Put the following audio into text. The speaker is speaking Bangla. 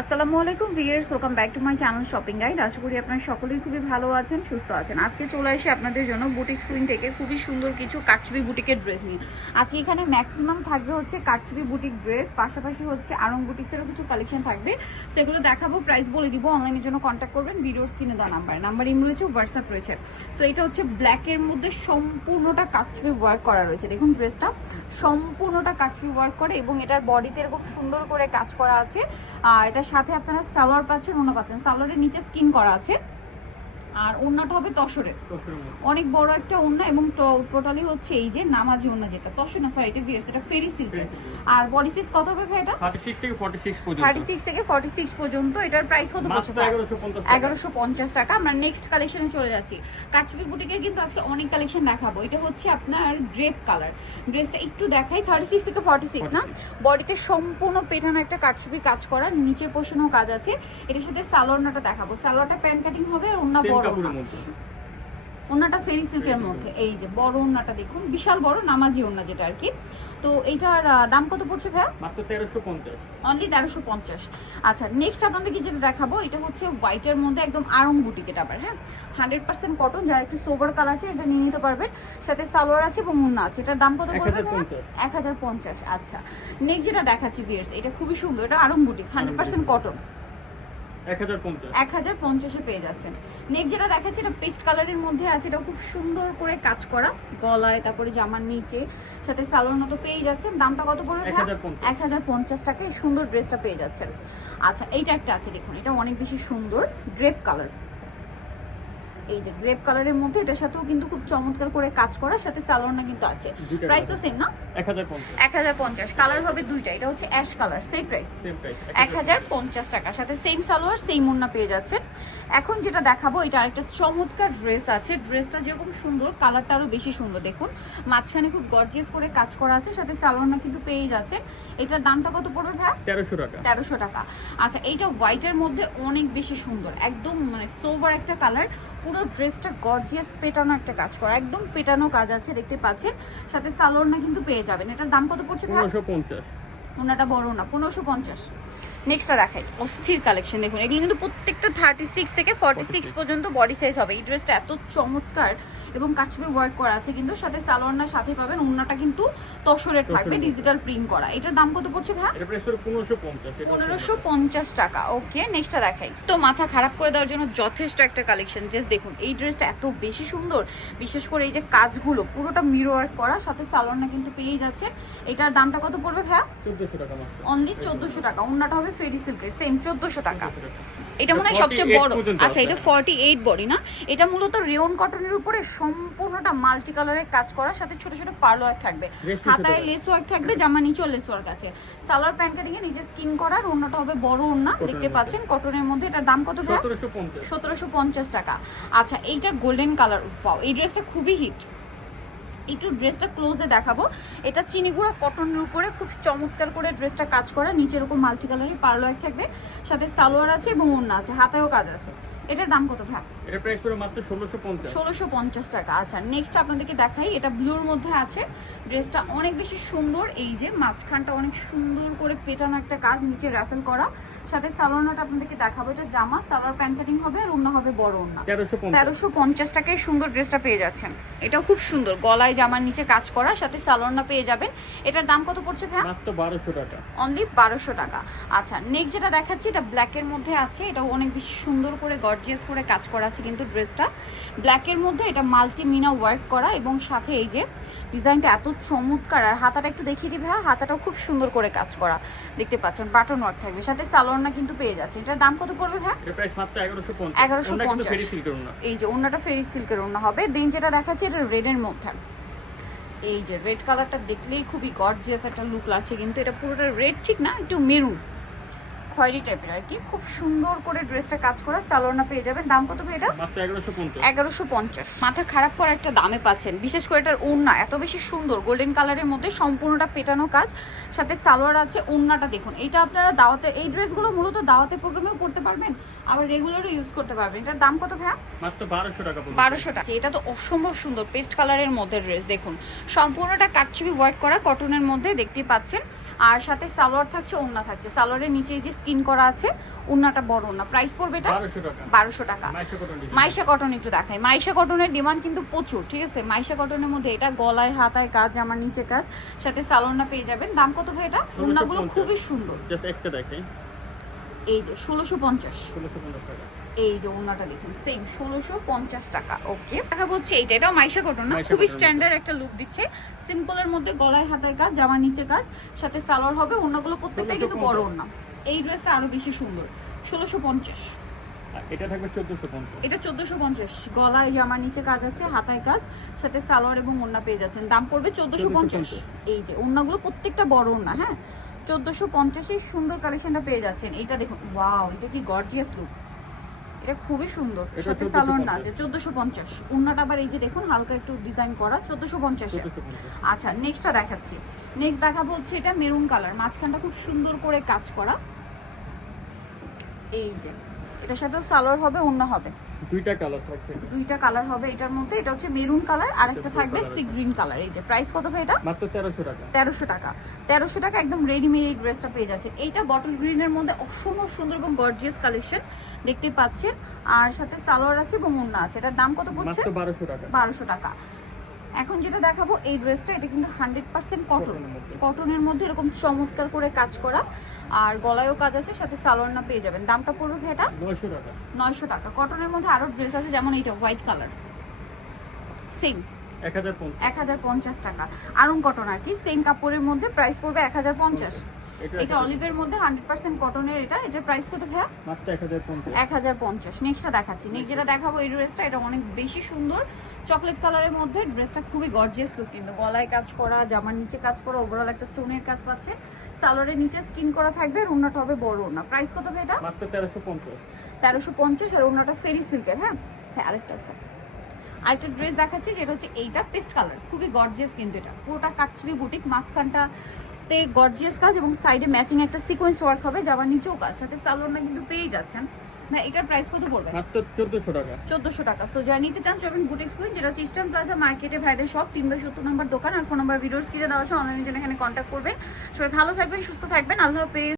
আসসালামু আলাইকুম viewers, welcome back to my channel shopping guide. আশা করি আপনারা সকলেই খুবই ভালো আছেন, সুস্থ আছেন। আজকে চলে আসি আপনাদের জন্য বুটিক স্ক্রিন থেকে খুবই সুন্দর কিছু কাটছবি বুটিকের ড্রেস নিয়ে। আজকে এখানে ম্যাক্সিমাম থাকবে হচ্ছে কাটছবি বুটিক ড্রেস, পাশাপাশি হচ্ছে আরং বুটিক্সেরও কিছু কালেকশন থাকবে, সেগুলো দেখাবো, প্রাইস বলে দিব। অনলাইনের জন্য কন্ট্যাক্ট করবেন, ভিডিওর স্ক্রিনে দেওয়া নাম্বার ইম রয়েছে, হোয়াটসঅ্যাপ রয়েছে। সো এটা হচ্ছে ব্ল্যাকের মধ্যে সম্পূর্ণটা কাটছবি ওয়ার্ক করা রয়েছে। দেখুন ড্রেসটা সম্পূর্ণটা কাটছবি ওয়ার্ক করে এবং এটার বডিতে এরকম সুন্দর করে কাজ করা আছে। আর এটার সাথে আপনারা সালোয়ার পাচ্ছেন, ওড়না পাচ্ছেন। সালোয়ারের নিচে স্কিন করা আছে আর ওড়নাটা হবে তসরের, অনেক বড় একটা ওড়না এবং টোটালি হচ্ছে এই যে নামাজি ওড়না, যেটা তসর না, সরি এটা ভিউয়ার্স, এটা ফেরি সিল্কের। আর বডি সাইজ কত হবে ভাই? এটা 36 থেকে 46 পর্যন্ত। 36 থেকে 46 পর্যন্ত। এটার প্রাইস কত পড়ছে? 1150 টাকা। আমরা নেক্সট কালেকশনে চলে যাচ্ছি। কাটছবি বুটিকের কিন্তু আজকে অনেক কালেকশন দেখাবো। এটা হচ্ছে আপনার গ্রেপ কালার। ড্রেসটা একটু দেখাই, 36 থেকে 46 না, বডিতে সম্পূর্ণ পেটানো একটা কাটছবি কাজ করা, নিচের পোর্শনেও কাজ আছে। এটার সাথে সালোয়ারটা দেখাবো। সালোয়ারটা প্যান্ট কাটিং হবে আর ওড়না বড়, ওড়নাটা ফেরি সিল্কের মধ্যে। এই যে বড় ওড়নাটা দেখুন, বিশাল বড় নামাজি ওড়না যেটা আর কি। তো এটার দাম কত পড়ছে ভাই? মাত্র 1350, অনলি 1350। আচ্ছা নেক্সট আপনাদেরকে যেটা দেখাবো, এটা হচ্ছে হোয়াইটের মধ্যে একদম আরং বুটিক। এটা আবার হ্যাঁ 100% কটন, যারা একটু সোবার কালার আছে এটা নিয়ে নিতে পারবেন। সাথে সালোয়ার আছে এবং ওড়না আছে। এটার দাম কত পড়বে? 1050। আচ্ছা নেক্সট যেটা দেখাচ্ছি ভিউয়ার্স, এটা খুবই সুন্দর, এটা আরং বুটিক, 100% কটন, 1050 এ পেয়ে যাচ্ছেন। নেক্সট যেটা দেখাচ্ছি, এটা পেস্ট কালারের মধ্যে আছে, এটা খুব সুন্দর করে কাজ করা গলায়, তারপরে জামার নিচে, সাথে সালোয়ার মতো পেয়ে যাচ্ছেন। দামটা কত পড়বে? 1050 টাকায় এই সুন্দর ড্রেসটা পেয়ে যাচ্ছেন। আচ্ছা এইটা একটা আছে দেখুন, এটা অনেক বেশি সুন্দর, গ্রেপ কালার। এই যে গ্রেপ কালারের মধ্যে এটার সাথেও কিন্তু খুব চমৎকার করে কাজ করা, সাথে সালোয়ারটা কিন্তু আছে। প্রাইস তো সেম না? 1050। কালার হবে দুইটা, এটা হচ্ছে অ্যাশ কালার, সেম প্রাইস 1050 টাকা, সাথে সেম সালোয়ার সেম ওড়না পেয়ে যাচ্ছেন। এখন যেটা দেখাবো, এটা আরেকটা চমৎকার ড্রেস আছে। ড্রেসটা যেরকম সুন্দর, কালারটা আরো বেশি সুন্দর। দেখুন মাঝখানে খুব গর্জিয়াস করে কাজ করা আছে, সাথে সালোয়ারটা কিন্তু পেয়ে যাচ্ছেন। এটার দামটা কত পড়বে ভাই? 1300 টাকা। আচ্ছা এইটা হোয়াইটের মধ্যে অনেক বেশি সুন্দর, একদম মানে সোবার একটা কালার। পুরো ড্রেসটা গর্জিয়াস পেটানো একটা কাজ করা, একদম পেটানো কাজ আছে, দেখতে পাচ্ছেন। সাথে সালোয়ারটা কিন্তু পেয়ে যাবেন। এটার দাম কত পড়ছে? 1550। ওনাটা বড় না, 1550। নেক্সটটা দেখাই, অস্থির কালেকশন দেখুন। এগুলো কিন্তু প্রত্যেকটা 36 থেকে 46 পর্যন্ত বডি সাইজ হবে। এই ড্রেসটা এত চমৎকার এবং কাটছবি ওয়ার্ক করা আছে কিন্তু, সাথে সালোয়ারটা সাথে পাবেন। ওড়নাটা কিন্তু তসরের থাকবে, ডিজিটাল প্রিন্ট করা। এটার দাম কত পড়ছে ভাই? এটা প্রাইস হলো 1550। 1550 টাকা। ওকে নেক্সটটা দেখাই। তো মাথা খারাপ করে দেওয়ার জন্য যথেষ্ট একটা কালেকশন। জাস্ট দেখুন এই ড্রেসটা এত বেশি সুন্দর, বিশেষ করে এই যে কাজগুলো পুরোটা মিরর ওয়ার্ক করা, সাথে সালোয়ারটা কিন্তু পেয়ে যাচ্ছে। এটার দামটা কত পড়বে ভাই? 1400 টাকা মাত্র। অনলি 1400 টাকা। ওড়নাটা হবে ফেরি সিল্কের, সেম 1400 টাকা। এটা মনে হয় সবচেয়ে বড়। আচ্ছা এটা 48 বডি না, এটা মূলত রেয়ন কটনের উপরে সম্পূর্ণটা মাল্টি কালারের কাজ করা, সাথে ছোট ছোট পার্ল ওয়ার্ক থাকবে, হাতায় লেস ওয়ার্ক থাকবে, জামা নিচেও লেস ওয়ার্ক আছে। সালোয়ার প্যান্ট কাটিং এ নিচে স্কিন করা, ওড়নাটা হবে বড় ওড়না, দেখতে পাচ্ছেন কটনের মধ্যে। এটার দাম কত ভাই? 1750 টাকা। আচ্ছা এইটা গোল্ডেন কালার, ওয়াও এই ড্রেসটা খুবই হিট। একটু ড্রেসটা ক্লোজে দেখাবো। এটা চিনিগুড়া কটনের উপরে খুব চমৎকার করে ড্রেসটা কাজ করা, নিচে এরকম মাল্টি কালারের পার্ল ওয়ার্ক থাকবে, সাথে সালোয়ার আছে এবং ওড়না আছে, হাতায়ও কাজ আছে। এটার দাম কত ভাই? এটা প্রাইস পুরো মাত্র 1650। 1650 টাকা। আচ্ছা নেক্সট আপনাদেরকে দেখাই, এটা ব্লুর মধ্যে আছে। ড্রেসটা অনেক বেশি সুন্দর, এই যে মাঝখানটা অনেক সুন্দর করে পেটানো একটা কাজ, নিচে রাফেল করা, সাথে সালোয়ারটা আপনাদেরকে দেখাবো। এটা জামা, সালোয়ার প্যান্ট কাটিং হবে আর ওড়না হবে বড় ওড়না। 1350 টাকায় সুন্দর ড্রেসটা পেয়ে যাচ্ছেন। এটাও খুব সুন্দর, গলায় জামার নিচে কাজ করা, সাথে সালোয়ারটা পেয়ে যাবেন। এটার দাম কত পড়ছে ভাই? মাত্র 1200 টাকা। অনলি 1200 টাকা। আচ্ছা নেক্সট যেটা দেখাচ্ছি, এটা ব্ল্যাকের মধ্যে আছে। এটা অনেক বেশি সুন্দর করে গর্জিয়াস করে কাজ করা আছে কিন্তু ড্রেসটা ব্ল্যাকের মধ্যে। এটা মাল্টি মিনা ওয়ার্ক করা এবং সাথে এই যে ডিজাইনটা এত চমৎকার। আর হাতাটা একটু দেখিয়ে দিবে, হ্যাঁ হাতাটাও খুব সুন্দর করে কাজ করা, দেখতে পাচ্ছেন বাটন ওয়ার্ক থাকবে, সাথে সালোয়ারটা কিন্তু পেয়ে যাচ্ছে। এটার দাম কত পড়বে ভাই? এর প্রাইস মাত্র 1150। 1150। ফেরি সিল্কের ওড়না। এই যে ওড়নাটা ফেরি সিল্কের ওড়না হবে। দেন যেটা দেখাচ্ছি, এটা রেডের মধ্যে। এই যে রেড কালারটা দেখলেই খুবই গর্জিয়াস একটা লুক লাগছে কিন্তু, এটা পুরোটা রেড ঠিক না, একটু মেরুন খয়েরি টাইপের আর কি। খুব সুন্দর করে ড্রেসটা কাজ করা, সালোয়ারটা পেয়ে যাবেন। দাম কত ভাই এটা? মাত্র 1150। 1150। মাথা খারাপ করা একটা দামে পাচ্ছেন, বিশেষ করে এটার ওড়না এত বেশি সুন্দর, গোল্ডেন কালারের মধ্যে সম্পূর্ণটা পেটানো কাজ, সাথে সালোয়ার আছে। ওড়নাটা দেখুন, এটা আপনারা দাওয়াতে, এই ড্রেসগুলো মূলত দাওয়াতে প্রোগ্রামেও পড়তে পারবেন, আবার রেগুলারও ইউজ করতে পারবেন। এটার দাম কত ভাইয়া? মাত্র 1200 টাকা। 1200 টাকা। এটা তো অসম্ভব সুন্দর পেস্ট কালারের মধ্যে ড্রেস, দেখুন সম্পূর্ণটা কাটছবি ওয়ার্ক করা কটনের মধ্যে, দেখতেই পাচ্ছেন। আর সাথে সালোয়ার থাকছে, ওড়না থাকছে। সালোয়ারের নিচে এই যে স্কিন করা আছে, ওন্নাটা বড় ওন্না। প্রাইস পড়বে এটা 1200 টাকা। 1200 টাকা। Maisha cotton design. Maisha cotton একটু দেখাই। মাইশা কটনের ডিমান্ড কিন্তু প্রচুর, ঠিক আছে। মাইশা কটনের মধ্যে এটা গলায় হাতায় কাজ, জামার নিচে কাজ, সাথে সালোয়ারটা পেয়ে যাবেন। দাম কত ভাই এটা? ওন্নাগুলো খুবই সুন্দর। জাস্ট একটা দেখাই, এই যে 1650। 1650 টাকা। এই যে ওন্নাটা দেখুন, সেম 1650 টাকা। ওকে, দেখা হচ্ছে এইটা, এটাও মাইশা কটন না, মাইশা খুবই কটনের স্ট্যান্ডার্ড একটা লুক দিচ্ছে। সিম্পলের মধ্যে গলায় হাতায় কাজ, জামার নিচে কাজ, সাথে সালোয়ার হবে। ওন্নাগুলো প্রত্যেকটাই কিন্তু বড় ওন্না। এই ড্রেসটা আরো বেশি সুন্দর, 1650। আর এটা থাকবে 1450। এটা 1450। গলায় জামার নিচে কাজ আছে, হাতায় কাজ, সাথে সালোয়ার এবং ওন্না পেয়ে যাচ্ছেন। দাম পড়বে 1450। এই যে ওন্নাগুলো প্রত্যেকটা বড় ওন্না, হ্যাঁ 1450 এই সুন্দর কালেকশনটা পেয়ে যাচ্ছেন। এইটা দেখুন, ওয়াও, এটা কি গর্জিয়াস লুক, এটা খুবই সুন্দর। এটা সাথে 1450 সালোয়ার না আছে 1450। ওন্নাটা আবার এই যে দেখুন হালকা একটু ডিজাইন করা, 1450 এ। 1450। আচ্ছা, নেক্সটটা দেখাচ্ছি। নেক্সট দেখাবো হচ্ছে এটা মেরুন কালার, মাঝখানটা খুব সুন্দর করে কাজ করা। এই যে এটার সাথে সালোয়ার হবে, ওন্না হবে, দুইটা কালার থাকছে, দুইটা কালার হবে এটার মধ্যে। এটা হচ্ছে মেরুন কালার, আর একটা থাকবে সি গ্রিন কালার। এই যে প্রাইস কত ভাই এটা? মাত্র 1300 টাকা। 1300 টাকা। 1300 টাকা একদম রেডিমেড এই ড্রেসটা পেয়ে যাচ্ছে। এইটা বটল গ্রিনের মধ্যে অসম্ভব সুন্দর এবং গর্জিয়াস কালেকশন দেখতে পাচ্ছেন, আর সাথে সালোয়ার আছে এবং ওন্না আছে। এটার দাম কত পড়ছে? মাত্র 1200 টাকা। 1200 টাকা। এখন যেটা দেখাবো এই ড্রেসটা, এটা কিন্তু 100% কটন, কটনের মধ্যে এরকম চমৎকার করে কাজ করা, আর গলায়ও কাজ আছে, সাথে সালোয়ার না পেয়ে যাবেন। দামটা পড়বে ভাই এটা 900 টাকা। 900 টাকা। কটনের মধ্যে আরো ড্রেস আছে, যেমন এইটা হোয়াইট কালার, সেম 1050। 1050 টাকা। আরং কটন আর কি, সেম কাপড়ের মধ্যে, প্রাইস পড়বে 1050। এটা অলিভের মধ্যে 100% কটনের। এটার প্রাইস কত ভাইয়া? মাত্র 1050। 1050। নেক্সটটা দেখাচ্ছি। নেক্সট যেটা দেখাবো এই ড্রেসটা, এটা অনেক বেশি সুন্দর, চকলেট কালারের মধ্যে। ড্রেসটা খুবই গর্জিয়াস লুক, কিন্তু গলায় কাজ করা, জামার নিচে কাজ করা, ওভারঅল একটা স্টোনের কাজ পাচ্ছে। সালোয়ারের নিচে স্কিন করা থাকবে, আর ওন্নাটা হবে বড় ওন্না। প্রাইস কত ভাই এটা? মাত্র 1350। 1350। আর ওন্নাটা ফেরি সিল্কের। হ্যাঁ হ্যাঁ, আরেকটা আছে, আরেকটা ড্রেস দেখাচ্ছি, যেটা হচ্ছে এইটা পেস্ট কালার, খুবই গর্জিয়াস কিন্তু। এটা পুরোটা কাটছুরি বুটিক, মাঝখানটা তে গর্জিয়াস কাজ এবং সাইডে ম্যাচিং একটা সিকোয়েন্স ওয়ার্ক হবে, যাবার নিচেও কাজ, সাথে সালোয়ারটা কিন্তু পেয়ে যাচ্ছেন। না, এটার প্রাইস কত পড়বে? মাত্র 1400 টাকা। 1400 টাকা। সো যারা নিতে চান চলবেন বুটিক্স কুইন, যেটা হচ্ছে ইস্টার্ন প্লাজা মার্কেটে ভাইদের সব 3/70 নম্বর দোকান। আর ফোন নাম্বার ভিডিওর স্ক্রিনে দেওয়া আছে, অনলাইনে জন্য এখানে কন্ট্যাক্ট করবেন। সবাই ভালো থাকবেন, সুস্থ থাকবেন, আল্লাহ হাফেজ।